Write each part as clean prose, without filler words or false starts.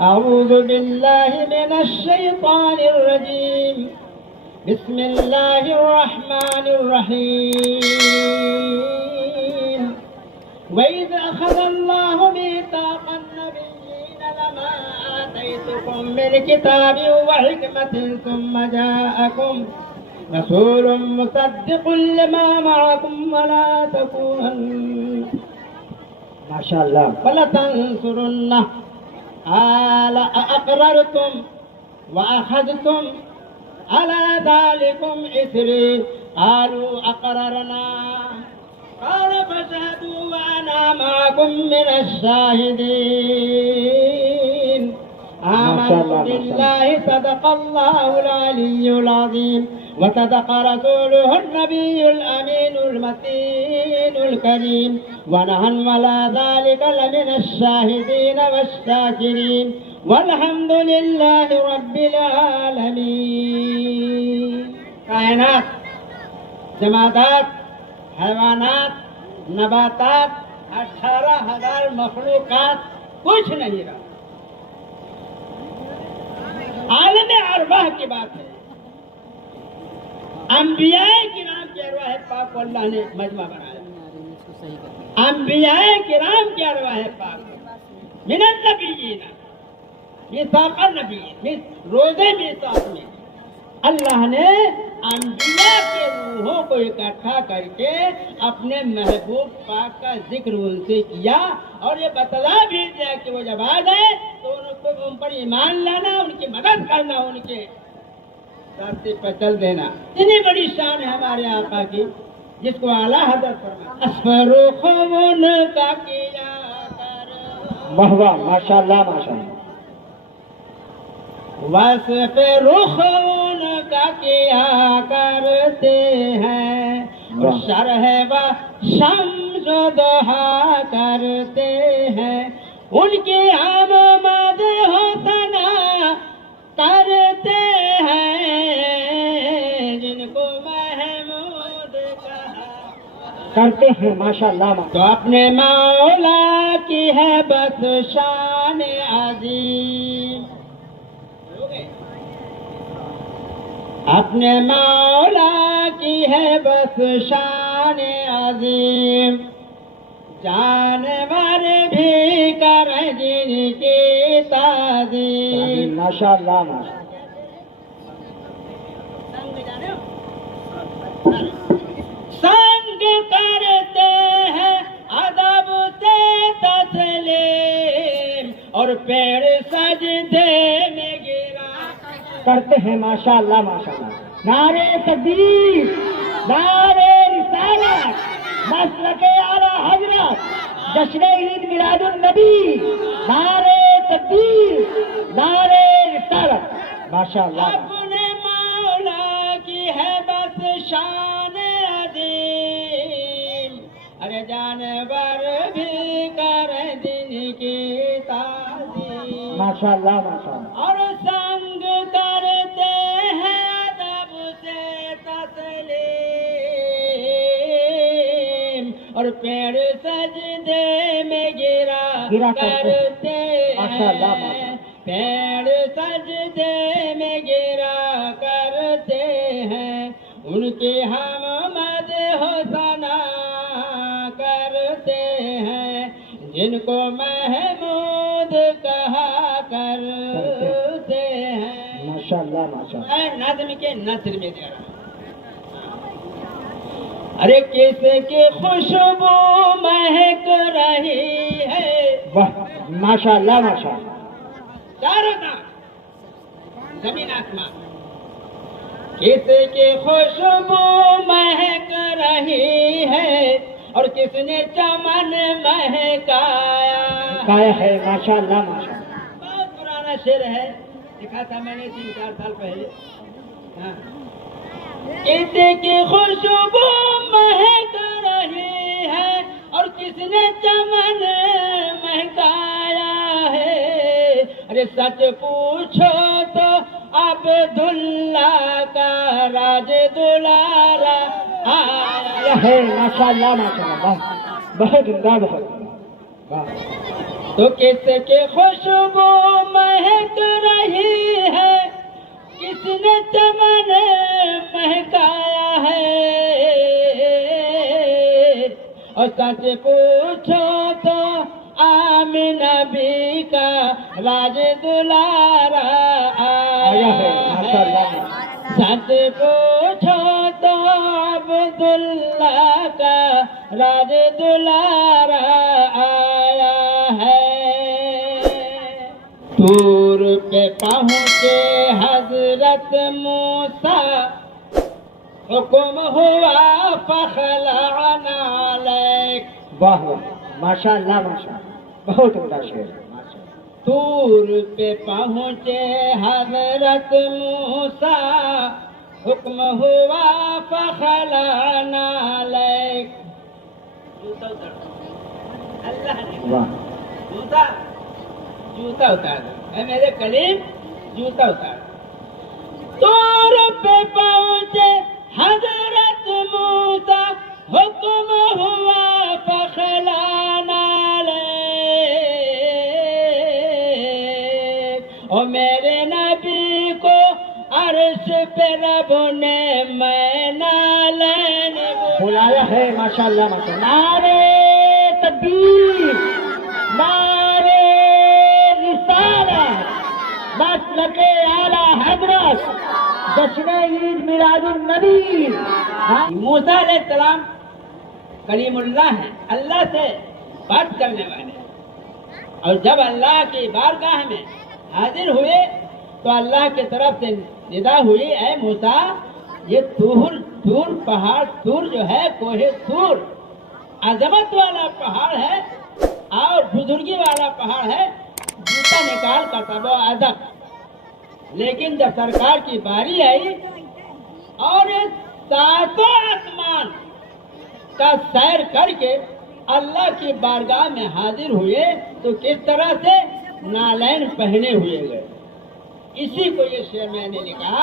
أعوذ بالله من الشيطان الرجيم. بسم الله الرحمن الرحيم. وإذ أخذ الله ميثاق النبيين لما آتيتكم من كتاب وحكمة ثم جاءكم رسول مصدق لما معكم ولا تكونن ما شاء الله فلتنصرنه قال أأقررتم وأخذتم على ذلكم إثري قالوا أقررنا قال فاشهدوا وأنا معكم من الشاهدين. آمنت بالله صدق الله العلي العظيم وصدق رسوله النبي الأمين المتين الكريم ونحن على ذلك لمن الشاهدين والشاكرين والحمد لله رب العالمين. کائنات، جمادات، حیوانات، نباتات، 18,000 مخلوقات کچھ نہیں رہا. عالم ارواح کی بات ہے. انبیاء کرام کے ارواح پاک کو اللہ نے مجمع بنایا. انبیاء کرام کے ارواح پاک من النبیین میثاق النبیین روزے میثاق میں اللہ نے انبیاء کے روحوں کو اکٹھا کر کے اپنے محبوب پاک کا ذکر ان سے کیا اور یہ بتلا بھی دیا کہ وہ جب آ جائے تو ان پر ایمان لانا، ان کی مدد کرنا، ان کے راستے پر چل دینا. اتنی بڑی شان ہے ہمارے آقا کی جس کو اعلیٰ حضرت فرمایا اسفروخ ان کا کیا کر. واہ واہ، ماشاء اللہ ماشاء اللہ. وصف رخ ان کا کیا کرتے ہیں اور شرح و شمس و ضحا کرتے ہیں. ان کی ہم مدح و ثنا کرتے ہیں جن کو محمود کہا کرتے ہیں. ماشاء اللہ تو اپنے مولا کی ہے بس شان عظیم. اپنے مولا کی ہے بس شان عظیم. جانور بھی کریں جن کی تعظیم. ماشاء اللہ ماشاء اللہ. سنگ کرتے ہیں ادب سے تسلیم اور پیر سجدے میں گرا کرتے ہیں. ماشاء اللہ ماشاء اللہ. نعرے تکبیر، نعرے رسالت، مسلک اعلیٰ حضرت، جشن عید میلاد النبی، نعرے تکبیر، نعرے رسالت. ماشاء اللہ. اپنے مولا کی ہے بس شان عظیم. ارے جانور بھی کریں دن کی تعظیم. ماشاء اللہ ماشاء اللہ. اور سنگ کرتے ہیں ادب سے تسلیم اور پیر سجدے میں گرا کرتے ماشاء اللہ ہیں. پیر سجدے میں گرا کرتے ہیں. ان کی ہم مدح و ثنا کرتے ہیں جن کو محمود کہا کرتے ہیں. ماشاء اللہ ماشاء اللہ. نظم کے نثر میں دے رہا. ارے کس کی خوشبو مہک رہی ہے. واہ، ماشاء اللہ ماشاء اللہ. چاروں طرف زمین آسمان کس کی خوشبو مہک رہی ہے اور کس نے چمن مہکایا. کایا ہے. ماشاء اللہ ماشاء اللہ. بہت پرانا شعر ہے، لکھا تھا میں نے 3-4 سال پہلے. کس کی خوشبو مہک رہی ہے اور کس نے چمن مہکایا ہے. ارے سچ پوچھو تو عبداللہ کا راج دلارا آیا ہے. ماشاء اللہ ماشاء اللہ. بہت عمدہ، بہت عمدہ. واہ. تو کس کے خوشبو مہک رہی ہے، کس نے چمن مہکایا ہے، اور سچ پوچھو تو آمنہ بی کا راج دلارا آیا ہے، سچ پوچھو تو عبداللہ کا راج دلارا آیا ہے۔ طور پہ پہنچے حضرت موسیٰ، حکم ہوا فخلعنا علیک۔ واہ واہ، ماشاء اللہ ماشاء اللہ، بہت عمدہ شعر ہے۔ طور پہ پہنچے حضرت موسیٰ، حکم ہوا فخلعنا علیک۔ جوتا اتار اللہ نے، واہ جوتا جوتا اتار دو، اے میرے کلیم جوتا اتار دو۔ طور پہ پہنچے حضرت موسیٰ، حکم ہوا فخلعنا علیک، اور میرے نبی کو عرش پہ رب نے نالین بلایا ہے، ماشاء اللہ ماشاء اللہ۔ نعرے تکبیر، نعرے رسالت، مسلک اعلیٰ حضرت، جشن عید میلاد النبی۔ موسیٰ علیہ السلام کلیم اللہ ہیں، اللہ سے بات کرنے والے، اور جب اللہ کی بارگاہ میں حاضر ہوئے تو اللہ کی طرف سے ندا ہوئی، اے موسیٰ یہ طور پہاڑ، طور جو ہے کوہ طور عظمت والا پہاڑ ہے اور بزرگی والا پہاڑ ہے، جوتا نکال کر تب و ادب۔ لیکن جب سرکار کی باری آئی اور ساتوں آسمان کا سیر کر کے اللہ کی بارگاہ میں حاضر ہوئے تو کس طرح سے نالین پہنے ہوئے گئے۔ اسی کو یہ شعر میں نے لکھا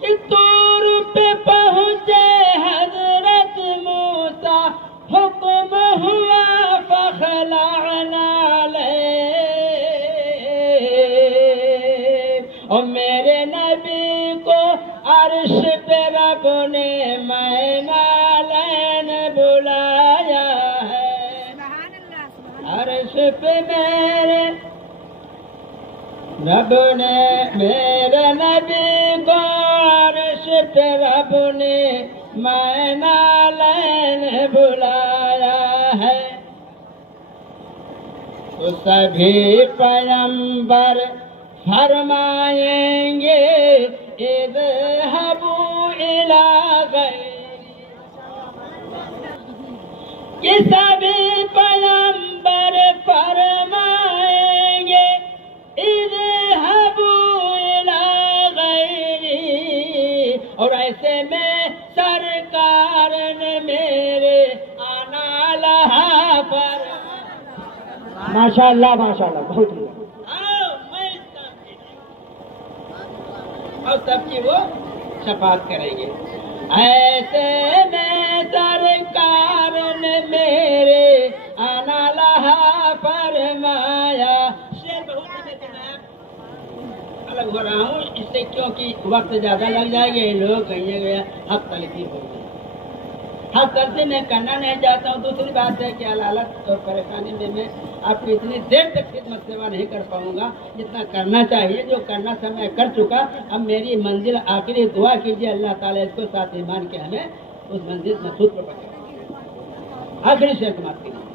کہ طور پہ پہنچے حضرت موسیٰ، حکم ہوا فخلعنا علیک، اور میرے نبی کو عرش پہ رب نے نالین بلایا ہے، عرش پہ میرے رب نے میرے نبی کو عرش پہ رب نے نالین بلایا ہے، تو سبھی پیغمبر فرمائیں گے اذهبوا الی غیری، کہ سبھی پیغمبر فرمائیں گے اذهبوا الی غیری، اور ایسے میں سرکار نے میرے آنا لہا پر ماشاء اللہ ماشاء اللہ، بہت عمدہ۔ اور سب کی وہ شفاعت کریں گے، ایسے میں سرکار نے میرے آنا لہا فرمایا۔ شعر بہت ہے لیکن میں الگ ہو رہا ہوں اس سے، کیونکہ وقت زیادہ لگ جائے گا، یہ لوگ کہیں گے حق تلقی ہو گئی، حق تلقی میں کرنا نہیں چاہتا ہوں۔ دوسری بات ہے کہ حالت اور پریشانی میں آپ کی اتنی دیر تک خدمت سیوا نہیں کر پاؤں گا جتنا کرنا چاہیے، جو کرنا تھا میں کر چکا۔ اب میری منزل آخری، دعا کیجیے اللہ تعالیٰ اس کو ساتھ ایمان کے ہمیں اس منزل میں خود پر پکڑے۔ آخری شعر سماعت کیجیے۔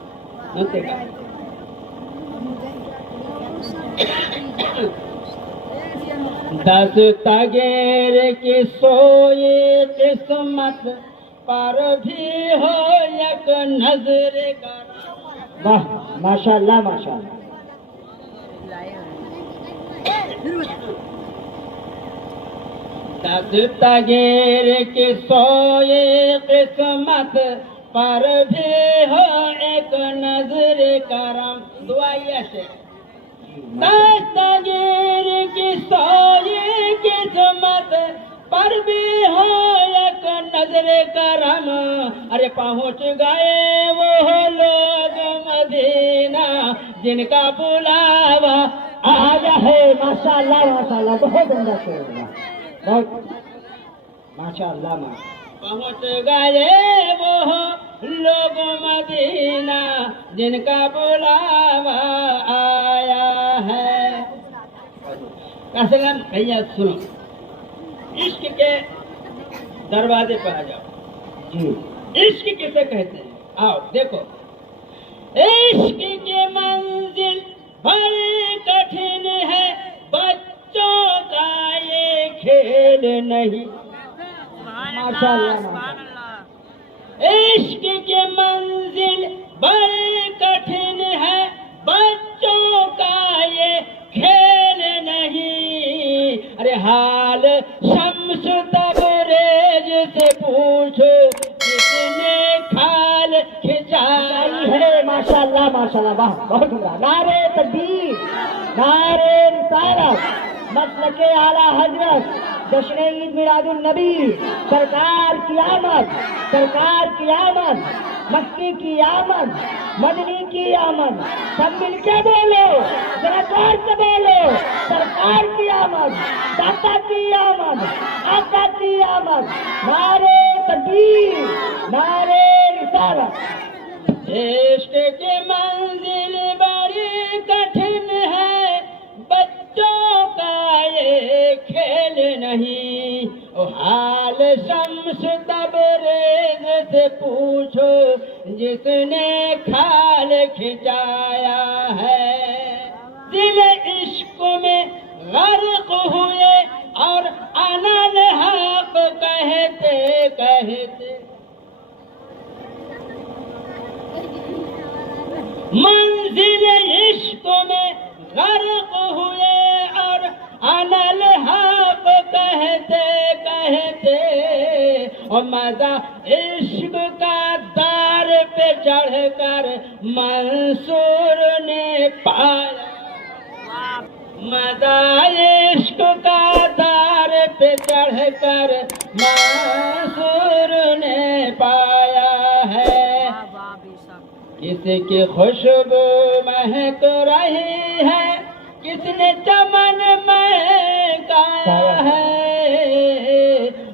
دس تگیر کی سوئی قسمت پر بھی ہو یک نظر کرم، واہ ماشاء اللہ ماشاء اللہ۔ دس تگیر کی سوئی قسمت پر بھی ہو ایک نظر کرم۔ دعائیہ سے دس تگیر کی سوئی قسمت پر بھی ہو ایک نظر کرم، ارے پہنچ گئے وہ لوگ مدینہ جن کا بلاوا آیا ہے. ماشاء اللہ بہت عمدہ شعر ہے. بہت ماشاء اللہ. پہنچ گئے وہ لوگ مدینہ جن کا بلاوا آیا ہے. مثلاً بھیا سنو، عشق کے دروازے پہ آ جاؤ. جی عشق کسے کہتے ہیں؟ آؤ دیکھو. عشق کی منزل بڑی کٹھن ہے، بچوں کا یہ کھیل نہیں. ماشاء اللہ. عشق کی منزل بڑی کٹھن ہے، بچوں کا یہ کھیل نہیں. ارے حال شمس تبریز سے پوچھو جس نے کھال کھچائی ہے. ماشاء اللہ واہ بہت عمدہ. نعرے تکبیر، نعرے رسالت، مسلک اعلیٰ حضرت جشن عید میلاد النبی، سرکار کی آمد، سرکار کی آمد، مکی کی آمد، مدنی کی آمد. سب مل کے بولو، ذرا زور سے بولو. سرکار کی آمد، داتا کی آمد، آقا کی آمد. نعرے تکبیر، نعرے رسالت. عشق کی منزل بڑی کٹھن ہے، بچوں کا یہ کھیل نہیں. حال شمس تبریز سے پوچھو جس نے کھال کھچایا ہے. دل عشق میں غرق ہوئے اور انا الحق کہتے کہتے منزل عشق میں غرق ہوئے اور انا الحق کہتے کہتے، اور مزہ عشق کا دار پہ چڑھ کر منصور نے پایا. مزہ عشق کا دار پہ چڑھ کر منصور نے پایا ہے. کس کی خوشبو مہک رہی ہے، کس نے چمن مہکایا ہے.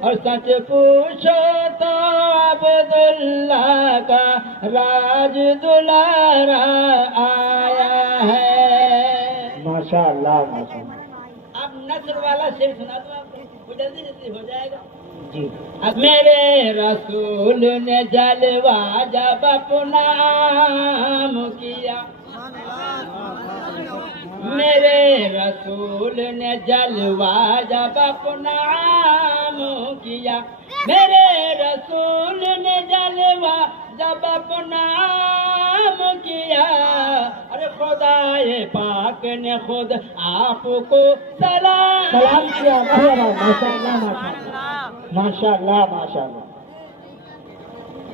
اور سچ پوچھو تو عبداللہ کا راج دلارا آیا ہے. ماشاء اللہ. اب نثر والا شعر سنا دو آپ کو، وہ جلدی جلدی ہو جائے گا. جی اب میرے رسول نے جلوہ جب اپنا عام کیا، میرے رسول نے جلوہ جب اپنا عام کیا، میرے رسول نے جلوہ جب اپنا عام کیا. ارے خدائے پاک نے خود آپ کو سلام کیا. ماشاء اللہ ماشاء اللہ ماشاء اللہ.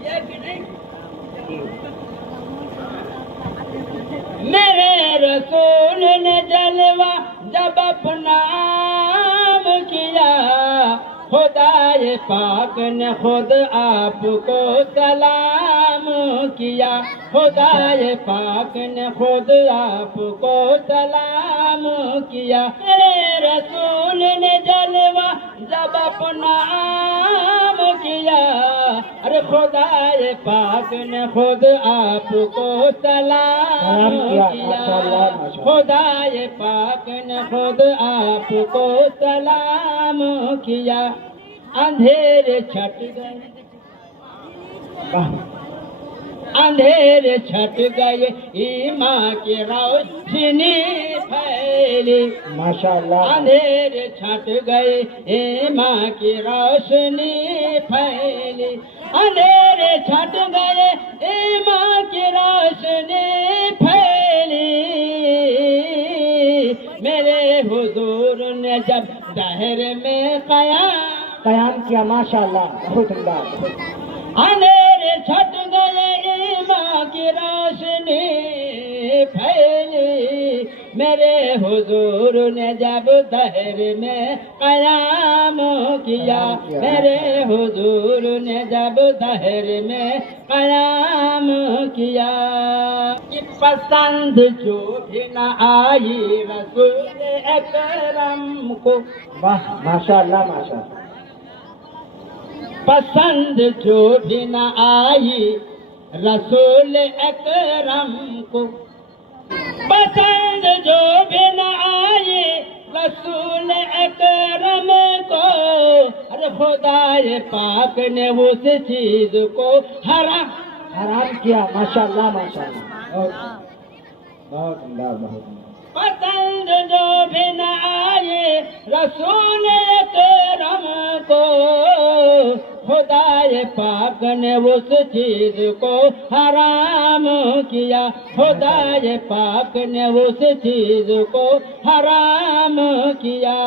یہ کہ نہیں؟ میرے رسول نے جلوہ جب اپنا عام کیا، خدائے پاک نے خود آپ کو سلام کیا. خدائے پاک نے خود آپ کو سلام کیا. میرے رسول نے جلوہ جب اپنا عام کیا، ارے خدائے پاک نے خود آپ کو سلام کیا. خدائے پاک نے خود آپ کو سلام کیا. اندھیرے چھٹ گئے، اندھیرے چھٹ گئے، ایمان کی روشنی پھیلی. ماشاء اللہ. اندھیرے چھٹ گئے، ایمان کی روشنی پھیلی. اندھیرے چھٹ گئے، ایمان کی روشنی پھیلی. میرے حضور نے جب دہر میں قیام کیا. ماشاء اللہ بہت عمدہ. اندھیرے چھٹ گئے، ایمان کی روشنی پھیلی. میرے حضور نے جب دہر میں قیام کیا. کیا میرے حضور نے جب دہر میں قیام کیا کہ پسند جو بھی نہ آئی رسول اکرم کو واہ ماشاء اللہ ماشاء اللہ پسند جو بھی نہ آئی رسول اکرم کو پسند جو بھی نہ آئی رسول اکرم کو ارے خدا پاک نے اس چیز کو حرام کیا ماشاء اللہ ماشاء اللہ بہت عمدہ بہت عمدہ پسند جو بھی نہ آئے رسول اکرم کو خدا پاک نے اس چیز کو حرام کیا خدا پاک نے اس چیز کو حرام کیا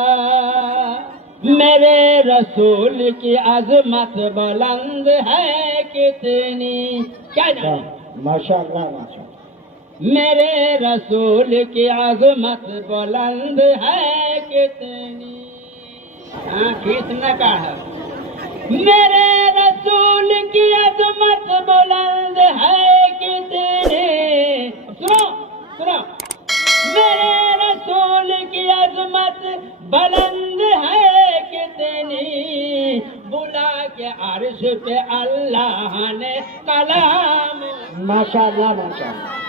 میرے رسول کی عظمت بلند ہے کتنی کیا جانے ماشاء اللہ ماشاء اللہ میرے رسول کی عظمت بلند ہے کتنی کتنا کا ہے میرے رسول کی عظمت بلند ہے کتنی سنو میرے رسول کی عظمت بلند ہے کتنی بلا کے عرش پہ اللہ نے کلام ماشاء اللہ ماشاء اللہ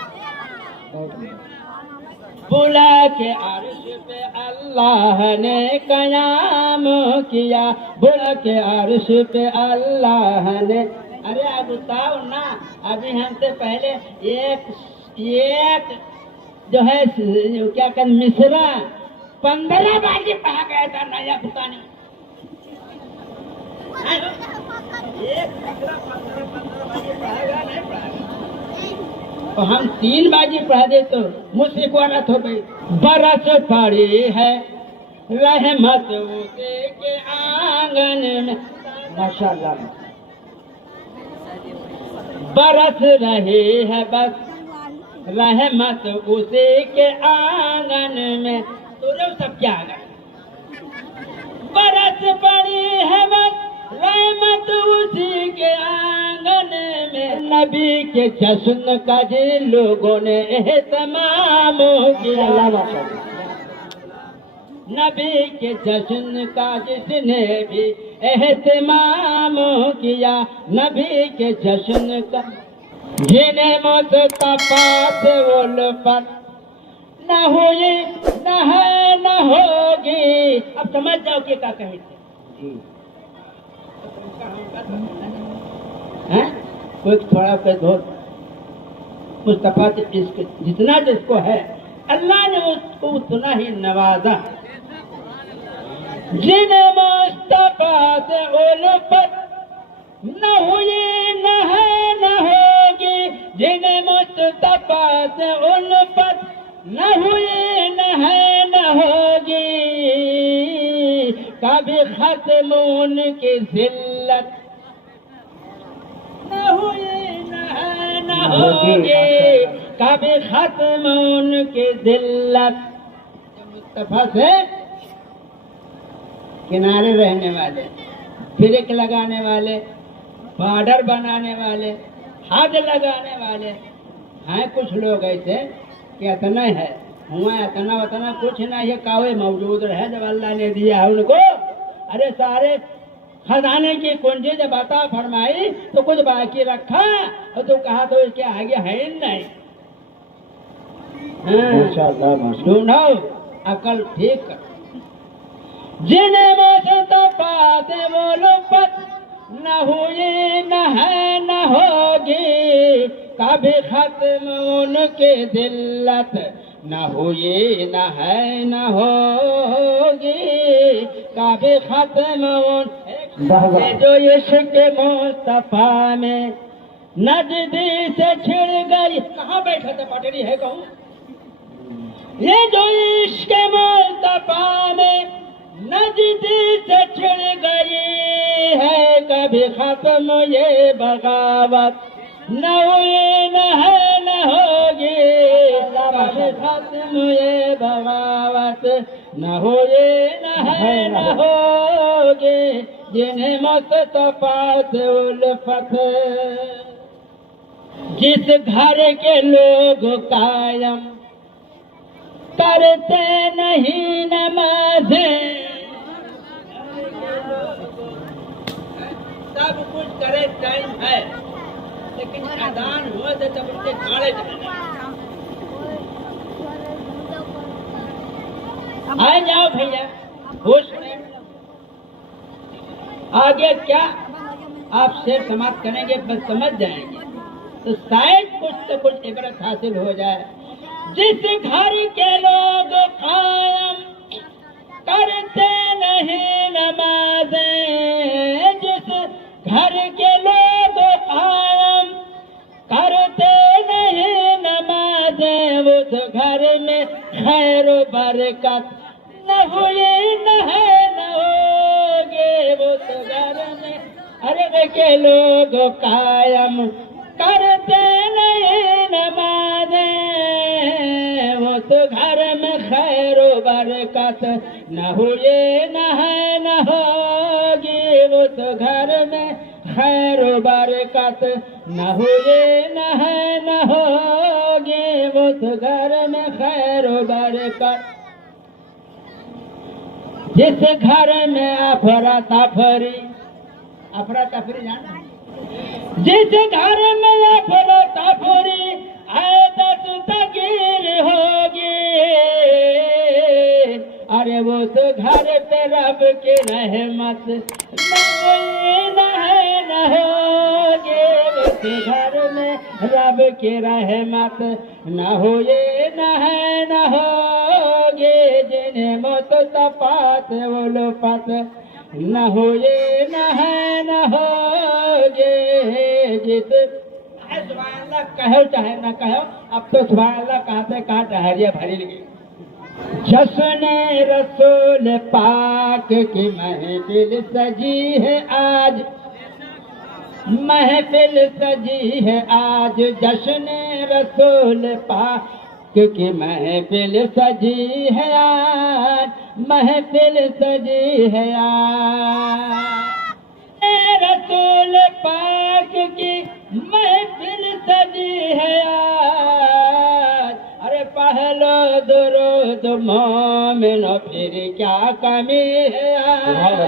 بلا کے عرش پہ اللہ نے قیام کیا بلا کے عرش پہ اللہ نے ارے اب بتاؤ نا ابھی ہم سے پہلے ایک جو ہے کیا کہ مصرا 15 باجی پڑھا گیا تھا نیا پتا نہیں تو ہم 3 باجی پڑھا دے تو مجھ سے قوت ہو گئی برس پڑی ہے رحمت اسی کے آنگن میں ماشاء اللہ برس رہی ہے بس رحمت اسی کے آنگن میں تو لوگ سب کیا آ گئے برس پڑی ہے بس رحمت اسی کے آنگن میں نبی کے جشن کا جن لوگوں نے اہتمام کیا نبی کے جشن کا جس نے بھی اہتمام کیا نبی کے جشن کا جنہیں مصطفیٰ سے الفت نہ ہوئی نہ ہے نہ ہوگی اب سمجھ جاؤ کہ کیا کہیں تھے کوئی تھوڑا پہ دھو مصطفیٰ جتنا جس کو ہے اللہ نے اس کو اتنا ہی نوازا جن مصطفیٰ سے الفت نہ ہوئی نہ ہے نہ ہوگی جن مصطفیٰ سے الفت نہ ہوئی نہ ہے نہ ہوگی کبھی ختم ان کی ذلت نہ ہوئی نہ ہے نہ ہوگی کبھی ختم ان کی ذلت مصطفیٰ سے کنارے رہنے والے فرق لگانے والے بارڈر بنانے والے حد لگانے والے ہیں کچھ لوگ ایسے کہ اتنا ہے ہوا اتنا کچھ نہ یہ کاوے موجود رہے جب اللہ نے دیا ہے ان کو ارے سارے خزانے کی کنجی جب عطا فرمائی تو کچھ باقی رکھا اور تو کہا تو اس کے آگے ہے ہی نہیں ڈھونڈو عقل ٹھیک کر جنہیں مصطفیٰ سے وہ الفت نہ ہوئی نہ ہے نہ ہوگی کبھی ختم ان کی ذلت نہ ہوئی نہ ہے نہ ہوگی کبھی ختم ان جو عشق مصطفیٰ میں نجدی سے چھڑ گئی کہاں بیٹھا تھا پٹری ہے کہوں یہ جو عشق مصطفیٰ میں نجدی سے چھڑ گئی ہے کبھی ختم یہ بغاوت نہ ہوئی نہ ہے نہ ہوگی کبھی ختم یہ بغاوت نہ ہوئے نہ ہے نہ ہوگے جنہیں مصطفیٰ سے الفت جس گھر کے لوگ قائم کرتے نہیں نمازیں سب کچھ کرے ٹائم ہے لیکن اذان ہوا تو تب ان کے کھاڑے جانے آ جاؤ بھیا ہوش میں آگے کیا آپ شعر سماعت کریں گے بس سمجھ جائیں گے تو شاید کچھ تو کچھ عبرت حاصل ہو جائے جس گھر کے لوگ قائم کرتے نہیں نمازیں جس گھر کے لوگ قائم کرتے نہیں نمازیں اس گھر میں خیر و برکت نہ ہوئی نہ ہے نہ ہوگے اس گھر میں ارے کے لوگ قائم کرتے نہیں نمازیں اس گھر میں خیر و برکت نہ ہوئے نہ ہے نہ ہوگی اس گھر میں خیر و برکت نہ ہوئے نہ ہے نہ ہوگی اس گھر میں خیر و برکت جس گھر میں افراتفری جانا جس گھر میں افراتفری عادت تغیر ہوگی ارے اس گھر پہ رب کی رحمت نہ ہے نہ ہوگی اس گھر میں رب کی رحمت نہ ہوئے نہ ہے نہ ہوگی جنہیں مصطفیٰ سے الفت نہ ہوئے نہ ہے نہ ہوگے جس سبحان اللہ کہو چاہے نہ کہو اب تو سبحان اللہ کہتے کہاں ٹہریے بھری لگی جشن رسول پاک کی محفل سجی ہے آج محفل سجی ہے آج جشن رسول پاک کی محفل سجی ہے آج محفل سجی ہے آج رسول پاک کی محفل سجی ہے آج ارے پہلو درود مومنو پھر کیا کمی ہے آج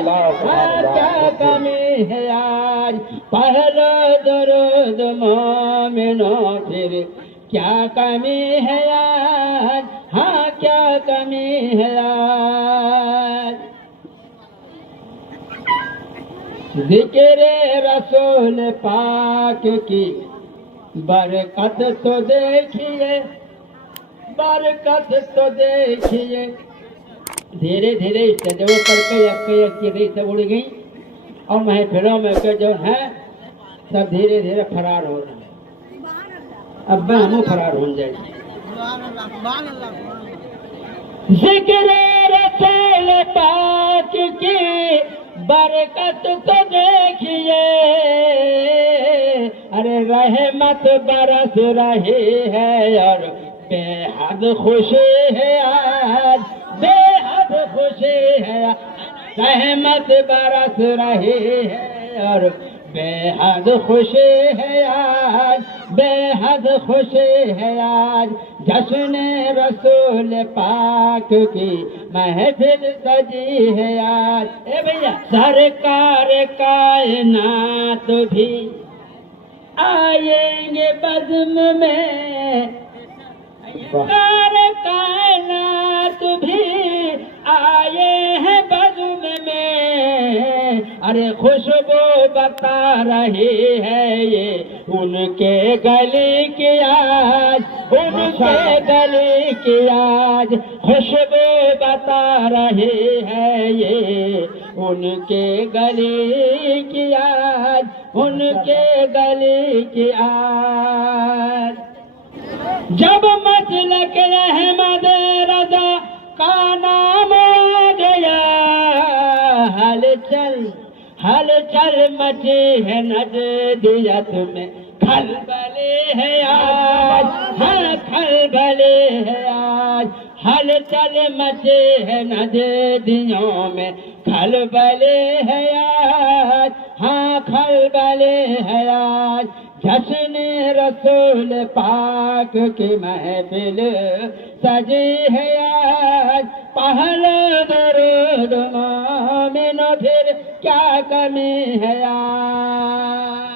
کیا کمی ہے آج پہلو درود مومنو پھر کیا کمی ہے آج ہاں کیا کمی ہے آج ذکر رسول پاک کی برکت تو دیکھیے برکت تو دیکھیے دھیرے دھیرے استجابت کر کے یک کی سے اڑ گئی اور محفلوں میں کے جو ہیں سب دھیرے دھیرے فرار ہو رہے ہیں اب ہم فرار ہو جائے ذکر رسول پاک کی برکت تو دیکھیے ارے رحمت برس رہی ہے اور بے حد خوشی ہے آج بے حد خوشی ہے رحمت برس رہی ہے اور بے حد خوشی ہے آج بے حد خوشی ہے آج جشن رسول پاک کی محفل سجی ہے آج اے بھیا سرکار کائنات بھی آئیں گے بزم میں سرکار کائنات بھی آئے ہیں بزم میں ارے خوشبو بتا رہی ہے یہ ان کے گلی کی آج ان کے گلی کی آج خوشبو بتا رہی ہے یہ ان کے گلی کی آج ان کے گلی کی آج جب مسلک احمد رضا کا نام آ گیا ہل چل مچی ہے نجدیت میں کھلبلی ہے آج ہاں کھلبلی ہے آج ہل ہلچل مچے ہے نجدیوں میں کھلبلے ہے آج، ہاں کھلبلے ہے آج، جشن رسول پاک کی محفل سجی ہے آج، پہلو درود مومنو پھر کیا کمی ہے آج،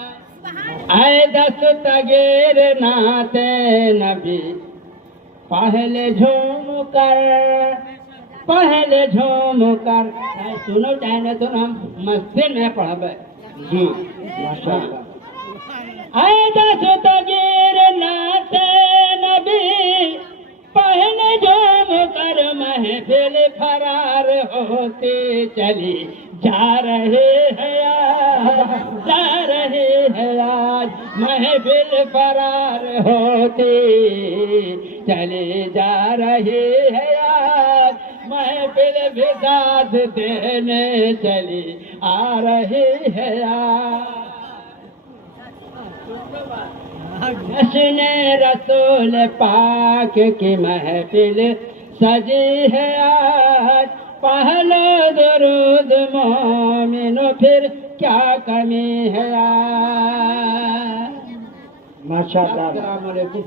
اے دستگیر نعت نبی پہلے جھوم کر سنو چاہنے تو ہم مسجد میں پڑھب جی ماشاء اللہ اے دستگیر نعت نبی پہلے جھوم کر محفل فرار ہوتی چلی جا رہے ہیں آج، محفل فرار ہوتی چلی جا رہی ہے آج، محفل بھی ساتھ دینے چلی آ رہی ہے آج، جشن رسول پاک کی محفل سجی ہے آج، پہلو درود مومنو پھر کیا کمی ہے آج۔ ماشاء اللہ السلام علیکم۔